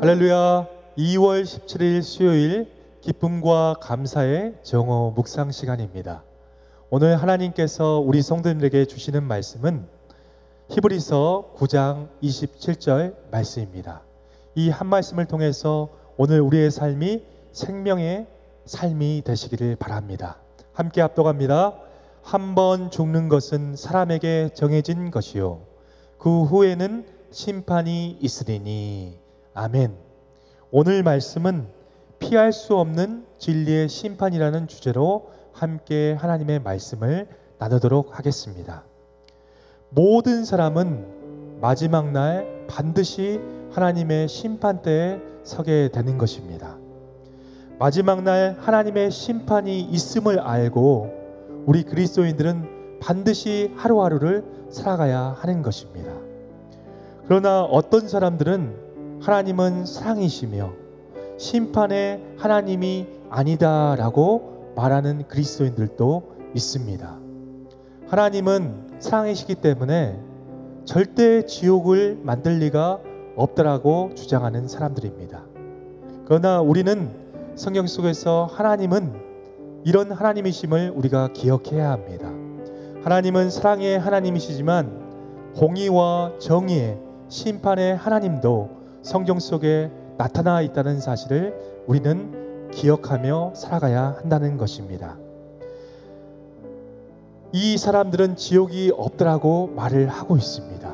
할렐루야. 2월 17일 수요일 기쁨과 감사의 정오 묵상 시간입니다. 오늘 하나님께서 우리 성도님들에게 주시는 말씀은 히브리서 9장 27절 말씀입니다. 이 한 말씀을 통해서 오늘 우리의 삶이 생명의 삶이 되시기를 바랍니다. 함께 합독합니다. 한 번 죽는 것은 사람에게 정해진 것이요 그 후에는 심판이 있으리니. 아멘. 오늘 말씀은 피할 수 없는 진리의 심판이라는 주제로 함께 하나님의 말씀을 나누도록 하겠습니다. 모든 사람은 마지막 날 반드시 하나님의 심판대에 서게 되는 것입니다. 마지막 날 하나님의 심판이 있음을 알고 우리 그리스도인들은 반드시 하루하루를 살아가야 하는 것입니다. 그러나 어떤 사람들은 하나님은 사랑이시며 심판의 하나님이 아니다라고 말하는 그리스도인들도 있습니다. 하나님은 사랑이시기 때문에 절대 지옥을 만들 리가 없다라고 주장하는 사람들입니다. 그러나 우리는 성경 속에서 하나님은 이런 하나님이심을 우리가 기억해야 합니다. 하나님은 사랑의 하나님이시지만 공의와 정의의 심판의 하나님도 성경 속에 나타나 있다는 사실을 우리는 기억하며 살아가야 한다는 것입니다. 이 사람들은 지옥이 없다라고 말을 하고 있습니다.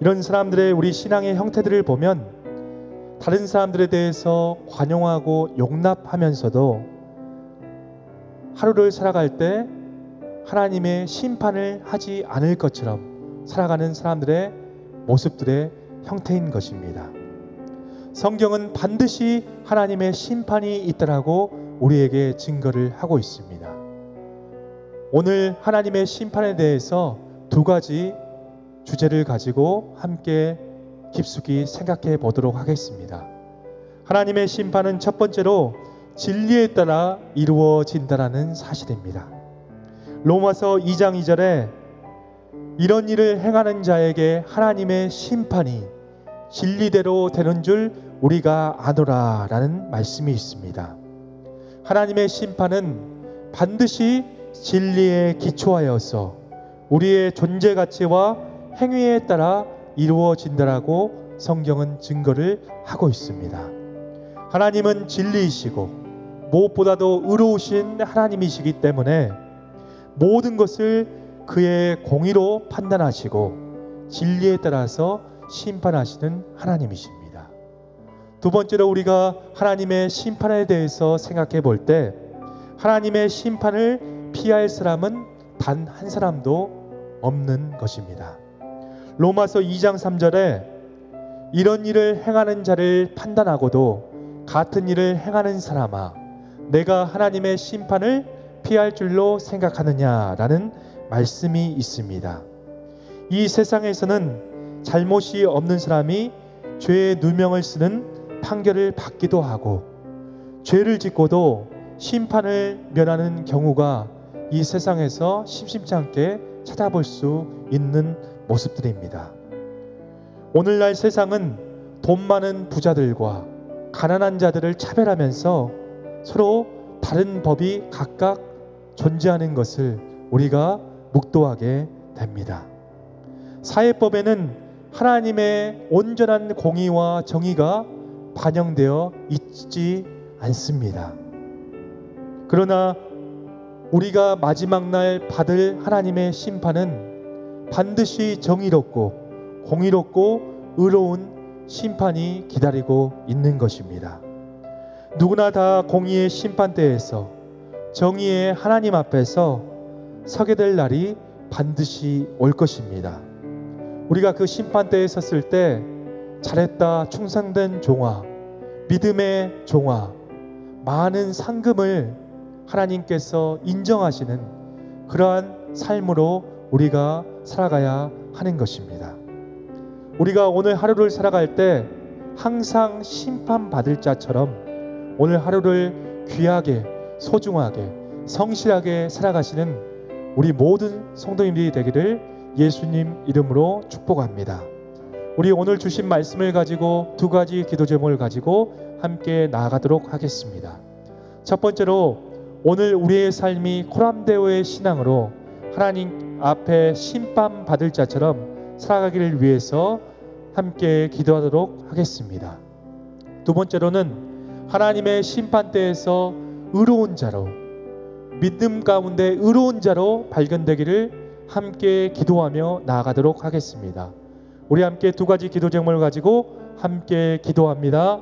이런 사람들의 우리 신앙의 형태들을 보면 다른 사람들에 대해서 관용하고 용납하면서도 하루를 살아갈 때 하나님의 심판을 하지 않을 것처럼 살아가는 사람들의 모습들의 형태인 것입니다. 성경은 반드시 하나님의 심판이 있다라고 우리에게 증거를 하고 있습니다. 오늘 하나님의 심판에 대해서 두 가지 주제를 가지고 함께 깊숙이 생각해 보도록 하겠습니다. 하나님의 심판은 첫 번째로 진리에 따라 이루어진다라는 사실입니다. 로마서 2장 2절에 이런 일을 행하는 자에게 하나님의 심판이 진리대로 되는 줄 우리가 아노라 라는 말씀이 있습니다. 하나님의 심판은 반드시 진리에 기초하여서 우리의 존재 가치와 행위에 따라 이루어진다라고 성경은 증거를 하고 있습니다. 하나님은 진리이시고 무엇보다도 의로우신 하나님이시기 때문에 모든 것을 그의 공의로 판단하시고 진리에 따라서 심판하시는 하나님이십니다. 두 번째로 우리가 하나님의 심판에 대해서 생각해 볼 때 하나님의 심판을 피할 사람은 단 한 사람도 없는 것입니다. 로마서 2장 3절에 이런 일을 행하는 자를 판단하고도 같은 일을 행하는 사람아 내가 하나님의 심판을 피할 줄로 생각하느냐라는 말씀이 있습니다. 이 세상에서는 잘못이 없는 사람이 죄의 누명을 쓰는 판결을 받기도 하고 죄를 짓고도 심판을 면하는 경우가 이 세상에서 심심치 않게 찾아볼 수 있는 모습들입니다. 오늘날 세상은 돈 많은 부자들과 가난한 자들을 차별하면서 서로 다른 법이 각각 존재하는 것을 우리가 묵도하게 됩니다. 사회법에는 하나님의 온전한 공의와 정의가 반영되어 있지 않습니다. 그러나 우리가 마지막 날 받을 하나님의 심판은 반드시 정의롭고 공의롭고 의로운 심판이 기다리고 있는 것입니다. 누구나 다 공의의 심판대에서 정의의 하나님 앞에서 서게 될 날이 반드시 올 것입니다. 우리가 그 심판대에 섰을 때 잘했다 충성된 종아, 믿음의 종아, 많은 상금을 하나님께서 인정하시는 그러한 삶으로 우리가 살아가야 하는 것입니다. 우리가 오늘 하루를 살아갈 때 항상 심판받을 자처럼 오늘 하루를 귀하게 소중하게 성실하게 살아가시는 우리 모든 성도님들이 되기를 예수님 이름으로 축복합니다. 우리 오늘 주신 말씀을 가지고 두 가지 기도 제목을 가지고 함께 나아가도록 하겠습니다. 첫 번째로 오늘 우리의 삶이 코람데오의 신앙으로 하나님 앞에 심판받을 자처럼 살아가기를 위해서 함께 기도하도록 하겠습니다. 두 번째로는 하나님의 심판대에서 의로운 자로, 믿음 가운데 의로운 자로 발견되기를 함께 기도하며 나아가도록 하겠습니다. 우리 함께 두 가지 기도 제목을 가지고 함께 기도합니다.